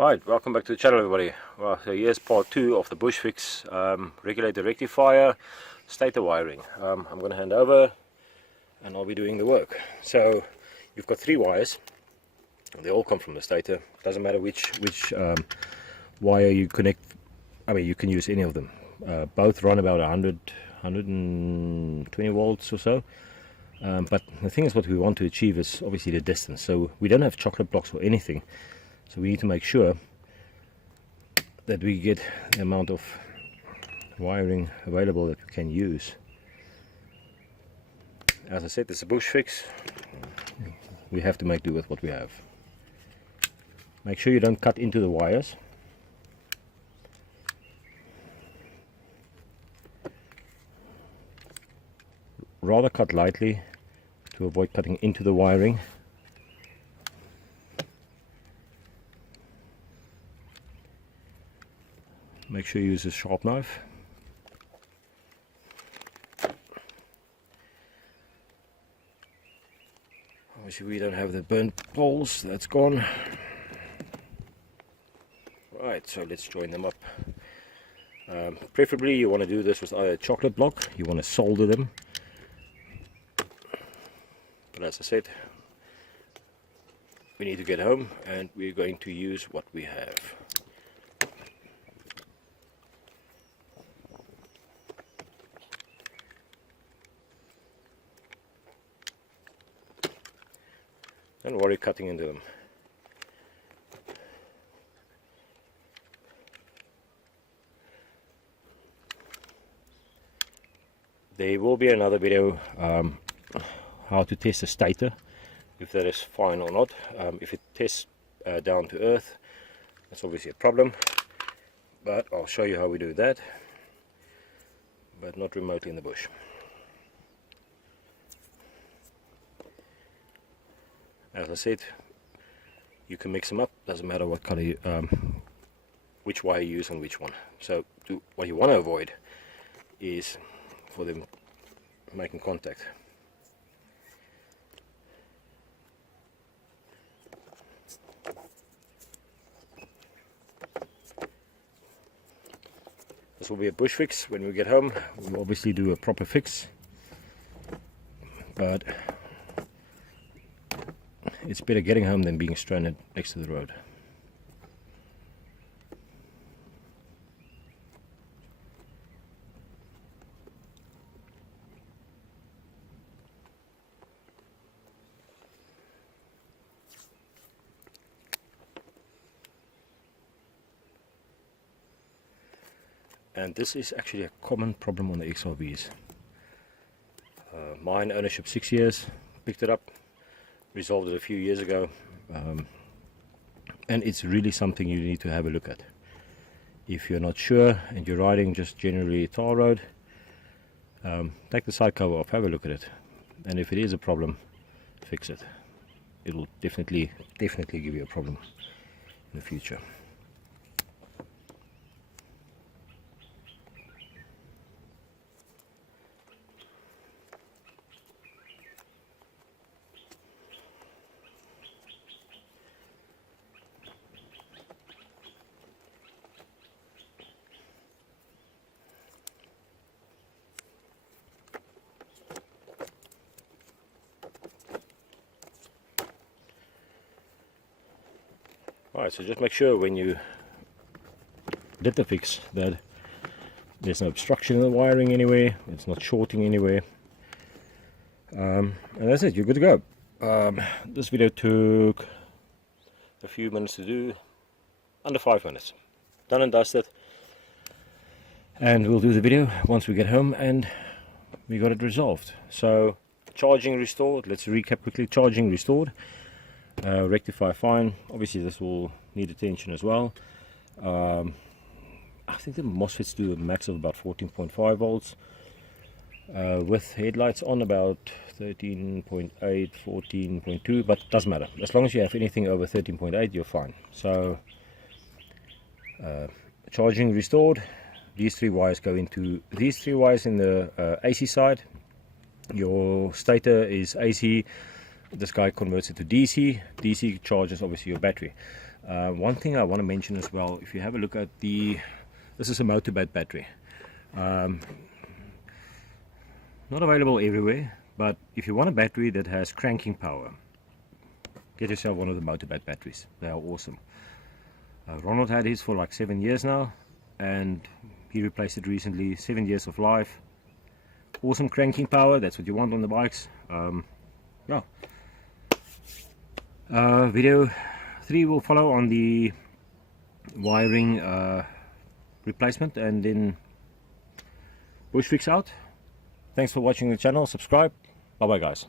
Right, welcome back to the channel, everybody. Well, so here's part 2 of the bush fix, regulator rectifier, stator wiring. I'm going to hand over and I'll be doing the work. So you've got 3 wires. They all come from the stator. Doesn't matter which wire you connect. I mean, you can use any of them. Both run about 120 volts or so. But the thing is, what we want to achieve is obviously the distance. So we don't have chocolate blocks or anything. So we need to make sure that we get the amount of wiring available that we can use. As I said, it's a bush fix. We have to make do with what we have. Make sure you don't cut into the wires. Rather cut lightly to avoid cutting into the wiring. Make sure you use a sharp knife. Obviously we don't have the burnt poles, that's gone. Right, so let's join them up. Preferably you want to do this with either a chocolate block, you want to solder them. But as I said, we need to get home and we're going to use what we have. Don't worry cutting into them. There will be another video how to test a stator, if that is fine or not. If it tests down to earth, that's obviously a problem, but I'll show you how we do that, but not remotely in the bush. As I said, you can mix them up, doesn't matter what color you, which wire you use on which one. So what you want to avoid is for them making contact. This will be a bush fix. When we get home, we'll obviously do a proper fix, but it's better getting home than being stranded next to the road. And this is actually a common problem on the XRVs. Mine ownership 6 years, picked it up, resolved it a few years ago, and it's really something you need to have a look at. If you're not sure and you're riding just generally tar road, take the side cover off, have a look at it, and if it is a problem, fix it. It will definitely give you a problem in the future. Alright, so just make sure when you did the fix that there's no obstruction in the wiring anywhere, it's not shorting anywhere, and that's it, you're good to go. This video took a few minutes to do, under 5 minutes. Done and dusted, and we'll do the video once we get home and we got it resolved. So charging restored, let's recap quickly. Charging restored. Rectifier fine. Obviously this will need attention as well. I think the MOSFETs do a max of about 14.5 volts with headlights on about 13.8, 14.2, but doesn't matter, as long as you have anything over 13.8 you're fine. So charging restored. These 3 wires go into these 3 wires in the AC side. Your stator is AC, this guy converts it to DC. DC charges obviously your battery. One thing I want to mention as well, if you have a look at this is a motorbike battery. Not available everywhere, but if you want a battery that has cranking power, get yourself one of the motorbike batteries. They are awesome. Ronald had his for like 7 years now, and he replaced it recently. 7 years of life. Awesome cranking power, that's what you want on the bikes. Yeah. Video 3 will follow on the wiring replacement, and then bush fix out. Thanks for watching the channel. Subscribe. Bye bye guys.